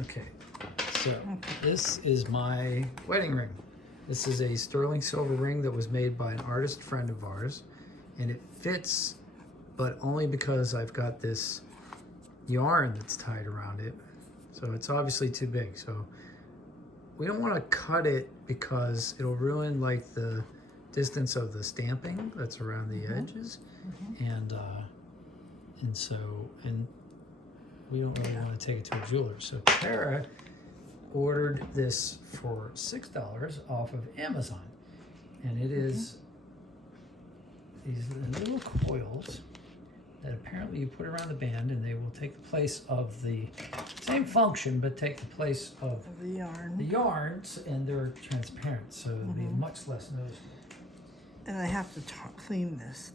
Okay, so this is my wedding ring. This is a sterling silver ring that was made by an artist friend of ours, and it fits, but only because I've got this yarn that's tied around it. So it's obviously too big. So we don't want to cut it because it'll ruin like the distance of the stamping that's around the edges, and we don't really want to take it to a jeweler. So Tara ordered this for $6 off of Amazon, and it is these little coils that apparently you put around the band, and they will take the place of the same function, but take the place of the yarn. The yarns, and they're transparent, so it'll be much less noticeable. And I have to clean this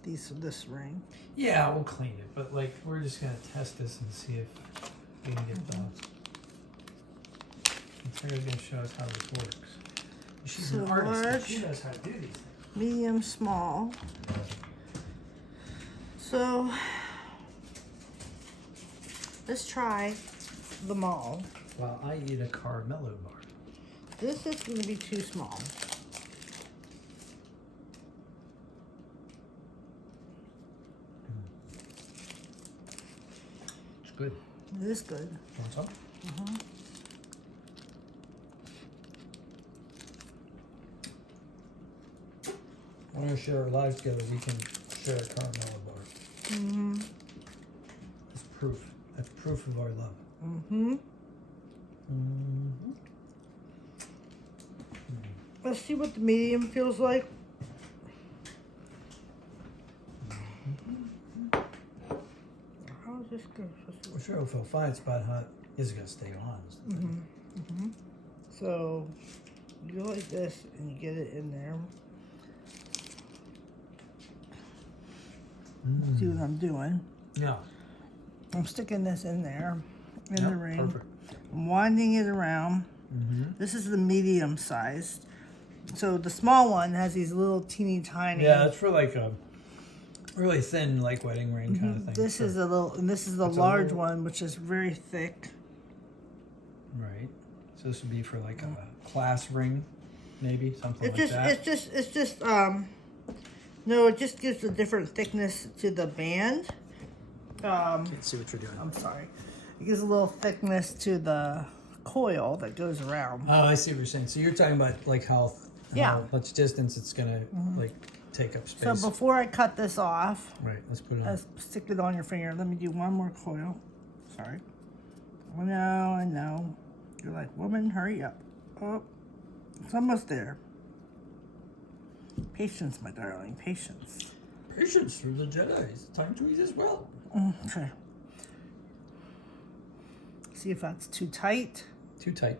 ring. Yeah, we'll clean it, but like we're just gonna test this and see if we can get the. Tara's gonna show us how this works. She's an artist, and she knows how to do these things. Medium, small. So let's try them all. While I eat a caramello bar. This is going to be too small. It's good. It is good. Want some? I want to share our lives together. We can share a caramello bar. That's proof. That's proof of our love. Let's see what the medium feels like. How is this going? Well, sure, it'll feel fine. It's about how it's going to stay on. So you go like this and you get it in there. See what I'm doing? Yeah. I'm sticking this in there, in the ring. Perfect. I'm winding it around. This is the medium sized. So the small one has these little teeny tiny. Yeah, it's for like a really thin, like wedding ring kind of thing. This is a little, and this is the large one, which is very thick. Right. So this would be for like a class ring, maybe something It's like just, that. it's just, no, it just gives a different thickness to the band. Can't see what you're doing. I'm sorry. It gives a little thickness to the coil that goes around. Oh, I see what you're saying. So you're talking about like how much distance it's gonna like take up space. So before I cut this off, right, let's put it on. stick it on your finger. Let me do one more coil. Sorry. Oh no, I know. You're like, woman, hurry up. Oh, it's almost there. Patience, my darling, patience. Patience through the Jedi. It's time to eat as well. Okay. See if that's too tight. Too tight.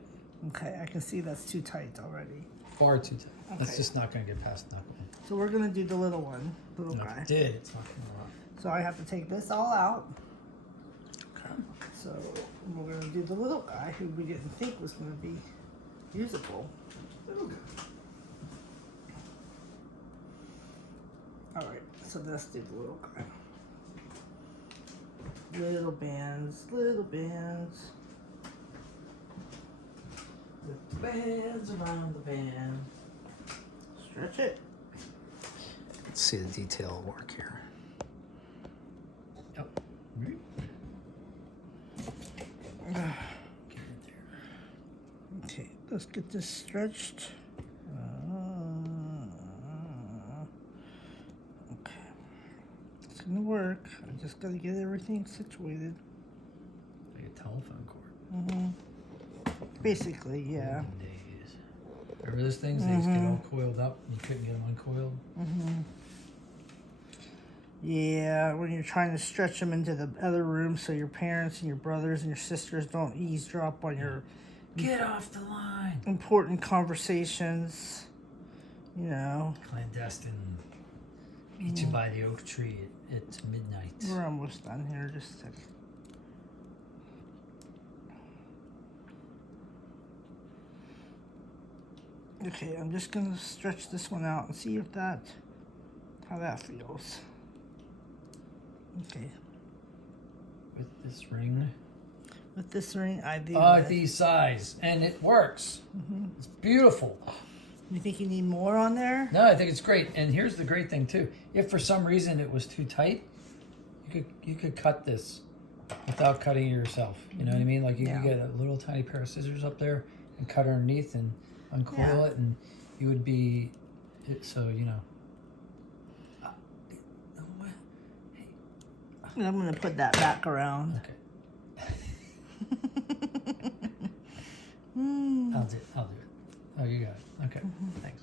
Okay, I can see that's too tight already. Far too tight. Okay. That's just not going to get past knuckle. So we're going to do the little one, little No, guy. if it did, it's not going to work. So I have to take this all out. Okay. So we're going to do the little guy who we didn't think was going to be usable. Little guy. All right, so let's do the little guy. Little bands, little bands. The bands around the band. Stretch it. Let's see the detail work here. Yep. Right. Okay, let's get this stretched. Okay, it's gonna work. I just gotta get everything situated. Like a telephone cord. Basically, yeah. Olden days. Remember those things? They used to get all coiled up and you couldn't get them uncoiled? Yeah, when you're trying to stretch them into the other room so your parents and your brothers and your sisters don't eavesdrop on your Get off the line! important conversations, you know. Clandestine. Meet you by the oak tree at midnight. We're almost done here, just a second. Okay, I'm just gonna stretch this one out and see if how that feels. Okay. With this ring? With this ring, I do. The size, and it works. It's beautiful. You think you need more on there? No, I think it's great. And here's the great thing too: if for some reason it was too tight, you could cut this without cutting it yourself. You know what I mean? Like you could get a little tiny pair of scissors up there and cut underneath and uncoil it, and you would be so you know. I'm gonna put that back around. Okay. I'll do it. Oh, you got it. Okay. Thanks.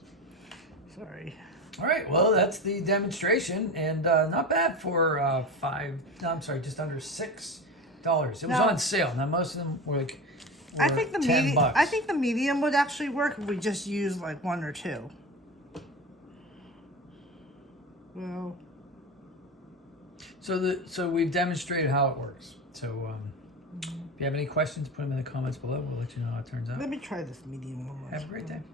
Sorry. All right. Well, that's the demonstration, and not bad for just under $6. It was on sale. Now most of them were like. I think the $10. I think the medium would actually work if we just use like one or two. Well. So we've demonstrated how it works. So if you have any questions, put them in the comments below. We'll let you know how it turns out. Let me try this medium one more Have a great day. time.